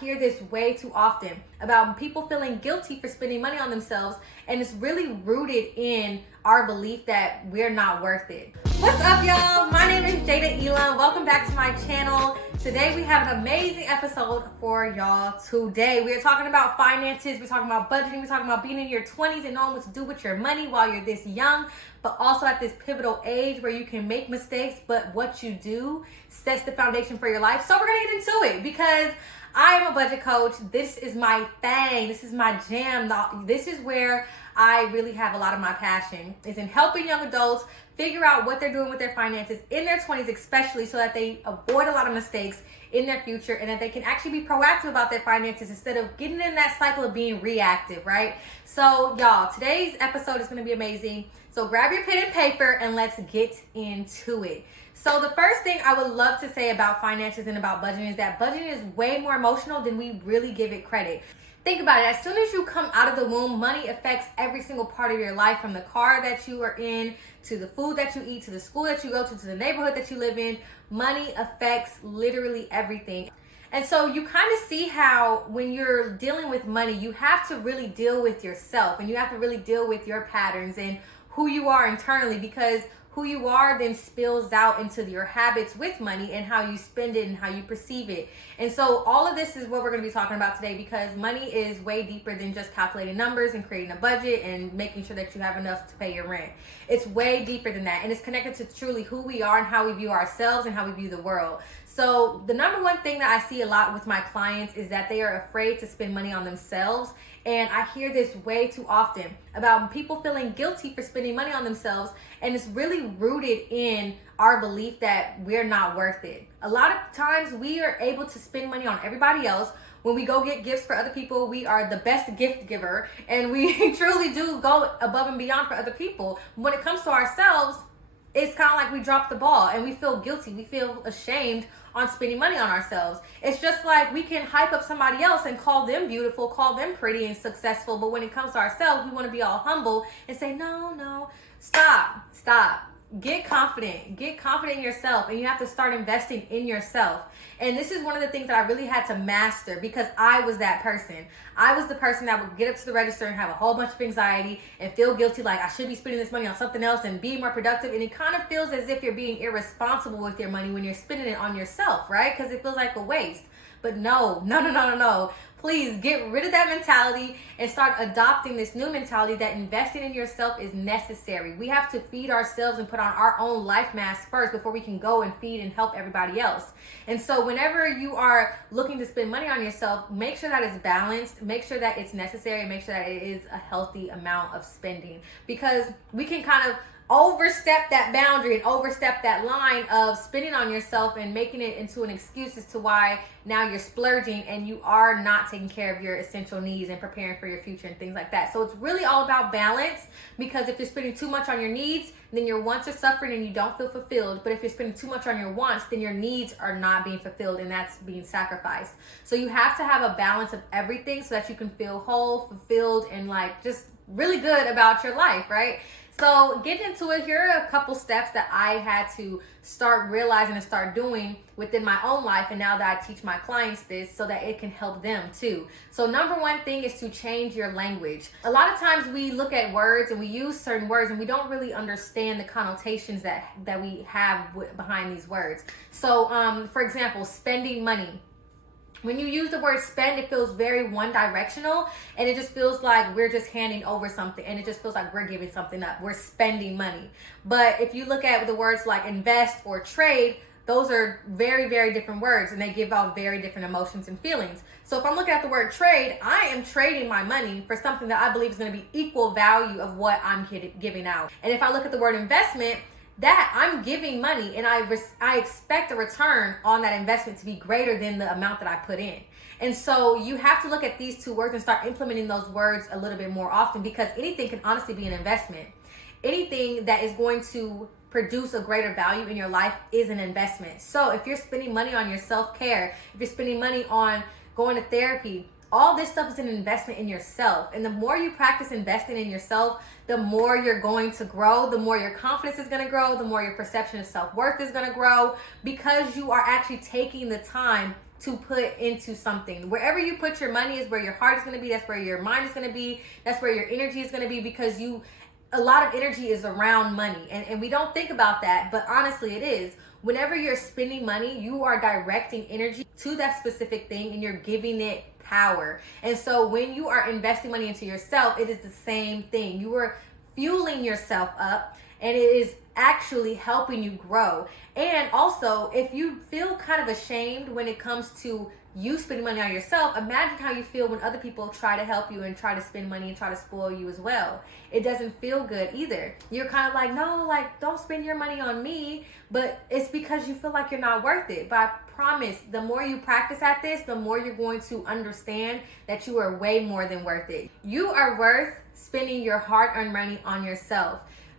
hear this way too often about people feeling guilty for spending money on themselves, and it's really rooted in our belief that we're not worth it. What's up, y'all? My name is Jada. Welcome back to my channel. Today we have an amazing episode for y'all. Today we are talking about finances, we're talking about budgeting, we're talking about being in your 20s and knowing what to do with your money while you're this young, but also at this pivotal age where you can make mistakes, but what you do sets the foundation for your life. So we're gonna get into it because I am a budget coach. This is my thing. This is my jam. This is where I really have a lot of my passion, is in helping young adults figure out what they're doing with their finances in their 20s, especially so that they avoid a lot of mistakes in their future and that they can actually be proactive about their finances instead of getting in that cycle of being reactive, right? So y'all, today's episode is going to be amazing. So grab your pen and paper and let's get into it. So the first thing I would love to say about finances and about budgeting is that budgeting is way more emotional than we really give it credit. Think about it. As soon as you come out of the womb, money affects every single part of your life, from the car that you are in, to the food that you eat, to the school that you go to the neighborhood that you live in. Money affects literally everything. And so you kind of see how when you're dealing with money, you have to really deal with yourself and you have to really deal with your patterns and who you are internally, because who you are then spills out into your habits with money and how you spend it and how you perceive it. And so all of this is what we're going to be talking about today, because money is way deeper than just calculating numbers and creating a budget and making sure that you have enough to pay your rent. It's way deeper than that, and it's connected to truly who we are and how we view ourselves and how we view the world. So the number one thing that I see a lot with my clients is that they are afraid to spend money on themselves. And I hear this way too often about people feeling guilty for spending money on themselves. And it's really rooted in our belief that we're not worth it. A lot of times we are able to spend money on everybody else. When we go get gifts for other people, we are the best gift giver. And we truly do go above and beyond for other people. When it comes to ourselves, it's kind of like we dropped the ball and we feel guilty. We feel ashamed on spending money on ourselves. It's just like we can hype up somebody else and call them beautiful, call them pretty and successful. But when it comes to ourselves, we want to be all humble and say, no, stop. Get confident in yourself, and you have to start investing in yourself. And this is one of the things that I really had to master, because I was that person. I was the person that would get up to the register and have a whole bunch of anxiety and feel guilty, like I should be spending this money on something else and be more productive. And it kind of feels as if you're being irresponsible with your money when you're spending it on yourself, right? Because it feels like a waste. But no. Please get rid of that mentality and start adopting this new mentality that investing in yourself is necessary. We have to feed ourselves and put on our own life mask first before we can go and feed and help everybody else. And so whenever you are looking to spend money on yourself, make sure that it's balanced, make sure that it's necessary, and make sure that it is a healthy amount of spending, because we can kind of overstep that boundary and overstep that line of spending on yourself and making it into an excuse as to why now you're splurging and you are not taking care of your essential needs and preparing for your future and things like that. So it's really all about balance, because if you're spending too much on your needs, then your wants are suffering and you don't feel fulfilled. But if you're spending too much on your wants, then your needs are not being fulfilled and that's being sacrificed. So you have to have a balance of everything so that you can feel whole, fulfilled, and like just really good about your life, right? So getting into it, here are a couple steps that I had to start realizing and start doing within my own life, and now that I teach my clients this so that it can help them too. So number one thing is to change your language. A lot of times we look at words and we use certain words and we don't really understand the connotations that we have behind these words. So for example, spending money. When you use the word spend, it feels very one-directional, and it just feels like we're just handing over something, and it just feels like we're giving something up. We're spending money. But if you look at the words like invest or trade, those are very, very different words, and they give out very different emotions and feelings. So if I'm looking at the word trade, I am trading my money for something that I believe is going to be equal value of what I'm giving out. And if I look at the word investment, that I'm giving money and I expect a return on that investment to be greater than the amount that I put in. And so you have to look at these two words and start implementing those words a little bit more often, because anything can honestly be an investment. Anything that is going to produce a greater value in your life is an investment. So if you're spending money on your self-care, if you're spending money on going to therapy, all this stuff is an investment in yourself. And the more you practice investing in yourself, the more you're going to grow, the more your confidence is going to grow, the more your perception of self-worth is going to grow, because you are actually taking the time to put into something. Wherever you put your money is where your heart is going to be. That's where your mind is going to be. That's where your energy is going to be, because a lot of energy is around money. And we don't think about that, but honestly it is. Whenever you're spending money, you are directing energy to that specific thing and you're giving it power. And so when you are investing money into yourself, it is the same thing. You are fueling yourself up, and it is actually helping you grow. And also, if you feel kind of ashamed when it comes to you spending money on yourself, imagine how you feel when other people try to help you and try to spend money and try to spoil you as well. It doesn't feel good either. You're kind of like, no, like, don't spend your money on me, but it's because you feel like you're not worth it. But I promise, the more you practice at this, the more you're going to understand that you are way more than worth it. You are worth spending your hard-earned money on yourself,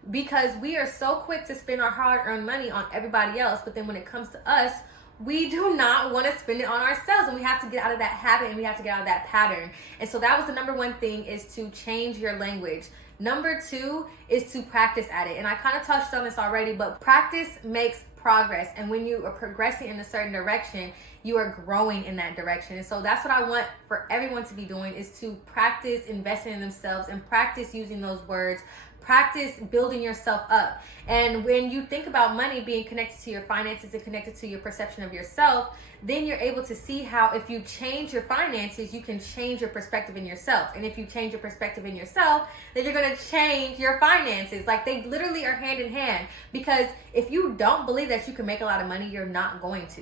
because we are so quick to spend our hard-earned money on everybody else, but then when it comes to us, we do not want to spend it on ourselves, and we have to get out of that habit, and we have to get out of that pattern. And so that was the number one thing, is to change your language. Number two is to practice at it. And I kind of touched on this already, but practice makes progress. And when you are progressing in a certain direction, you are growing in that direction. And so that's what I want for everyone to be doing, is to practice investing in themselves and practice using those words. Practice building yourself up. And when you think about money being connected to your finances and connected to your perception of yourself, then you're able to see how if you change your finances, you can change your perspective in yourself. And if you change your perspective in yourself, then you're going to change your finances. Like, they literally are hand in hand. Because if you don't believe that you can make a lot of money, you're not going to.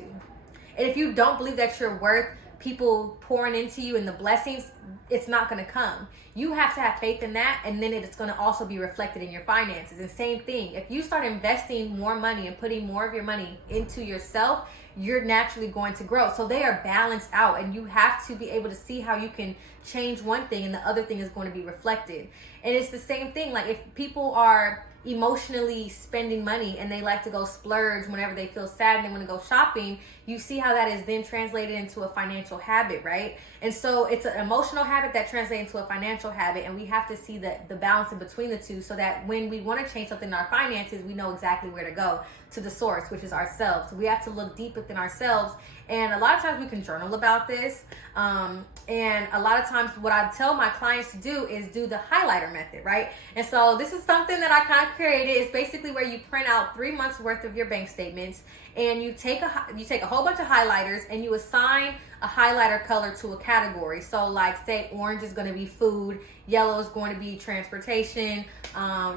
And if you don't believe that you're worth people pouring into you and the blessings, it's not going to come. You have to have faith in that, and then it's going to also be reflected in your finances. And same thing, if you start investing more money and putting more of your money into yourself, you're naturally going to grow. So they are balanced out, and you have to be able to see how you can change one thing and the other thing is going to be reflected. And it's the same thing, like if people are emotionally spending money and they like to go splurge whenever they feel sad and they want to go shopping, you see how that is then translated into a financial habit, right? And so it's an emotional habit that translates into a financial habit, and we have to see the balance in between the two, so that when we want to change something in our finances, we know exactly where to go, to the source, which is ourselves. We have to look deep within ourselves, and a lot of times we can journal about this, and a lot of times what I tell my clients to do is do the highlighter method, right? And so this is something that I kind of created. It's basically where you print out 3 months worth of your bank statements, and you take a whole bunch of highlighters and you assign a highlighter color to a category. So like, say orange is going to be food, yellow is going to be transportation,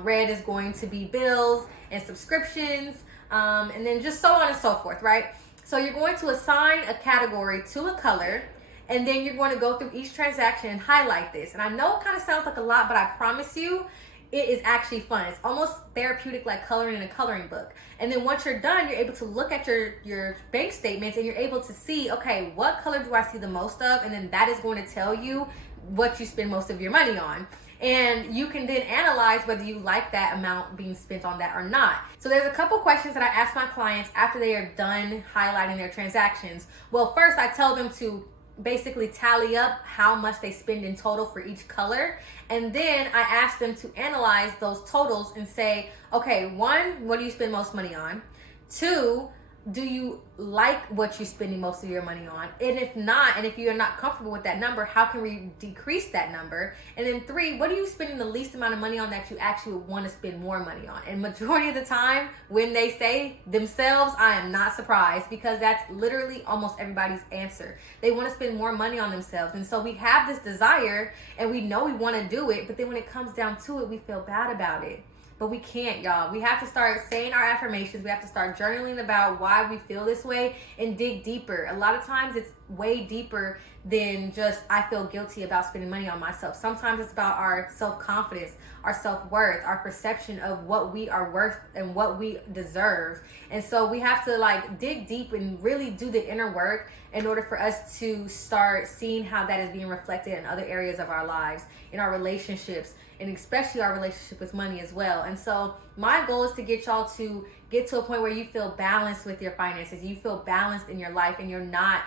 red is going to be bills and subscriptions, and then just so on and so forth, right? So you're going to assign a category to a color, and then you're going to go through each transaction and highlight this. And I know it kind of sounds like a lot, but I promise you, it is actually fun. It's almost therapeutic, like coloring in a coloring book. And then once you're done, you're able to look at your bank statements, and you're able to see, okay, what color do I see the most of? And then that is going to tell you what you spend most of your money on. And you can then analyze whether you like that amount being spent on that or not. So there's a couple questions that I ask my clients after they are done highlighting their transactions. Well, first I tell them to basically tally up how much they spend in total for each color. And then I ask them to analyze those totals and say, okay, 1, what do you spend most money on? 2, do you like what you're spending most of your money on? And if not, and if you're not comfortable with that number, how can we decrease that number? And then 3, what are you spending the least amount of money on that you actually want to spend more money on? And majority of the time, when they say themselves, I am not surprised, because that's literally almost everybody's answer. They want to spend more money on themselves. And so we have this desire, and we know we want to do it, but then when it comes down to it, we feel bad about it. But we can't, y'all. We have to start saying our affirmations. We have to start journaling about why we feel this way and dig deeper. A lot of times it's way deeper than just, I feel guilty about spending money on myself. Sometimes it's about our self-confidence, our self-worth, our perception of what we are worth and what we deserve. And so we have to like dig deep and really do the inner work in order for us to start seeing how that is being reflected in other areas of our lives, in our relationships, and especially our relationship with money as well. And so my goal is to get y'all to get to a point where you feel balanced with your finances. You feel balanced in your life, and you're not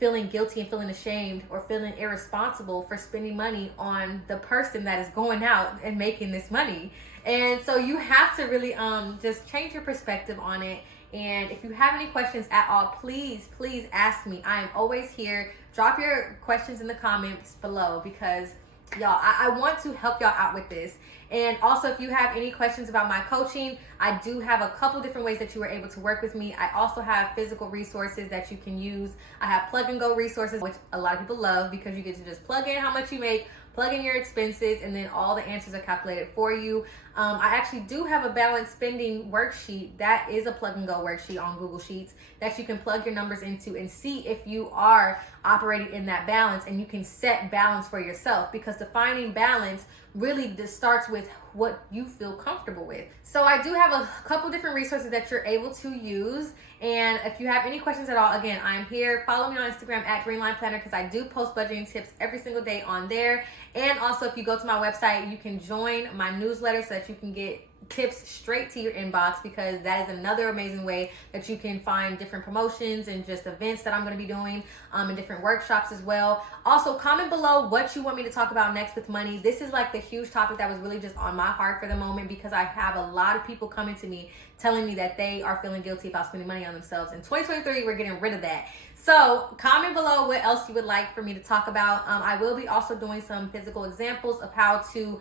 feeling guilty and feeling ashamed or feeling irresponsible for spending money on the person that is going out and making this money. And so you have to really just change your perspective on it And if you have any questions at all, please ask me. I am always here. Drop your questions in the comments below, because y'all, I want to help y'all out with this. And also, if you have any questions about my coaching, I do have a couple different ways that you are able to work with me. I also have physical resources that you can use. I have plug and go resources, which a lot of people love, because you get to just plug in how much you make, plug in your expenses, and then all the answers are calculated for you. I actually do have a balanced spending worksheet. That is a plug and go worksheet on Google Sheets that you can plug your numbers into and see if you are operating in that balance, and you can set balance for yourself, because defining balance really just starts with what you feel comfortable with. So I do have a couple different resources that you're able to use. And if you have any questions at all, again, I'm here. Follow me on Instagram at Greenline Planner, because I do post budgeting tips every single day on there. And also, if you go to my website, you can join my newsletter so that you can get tips straight to your inbox, because that is another amazing way that you can find different promotions and just events that I'm going to be doing, and different workshops as well. Also, comment below what you want me to talk about next with money. This is like the huge topic that was really just on my heart for the moment, because I have a lot of people coming to me telling me that they are feeling guilty about spending money on themselves. In 2023, we're getting rid of that. So comment below what else you would like for me to talk about. I will be also doing some physical examples of how to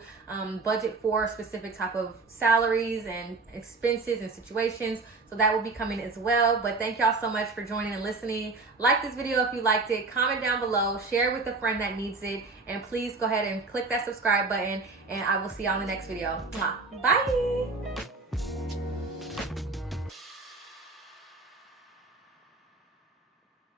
budget for specific type of salaries and expenses and situations. So that will be coming as well. But thank y'all so much for joining and listening. Like this video if you liked it. Comment down below. Share with a friend that needs it. And please go ahead and click that subscribe button. And I will see y'all in the next video. Bye.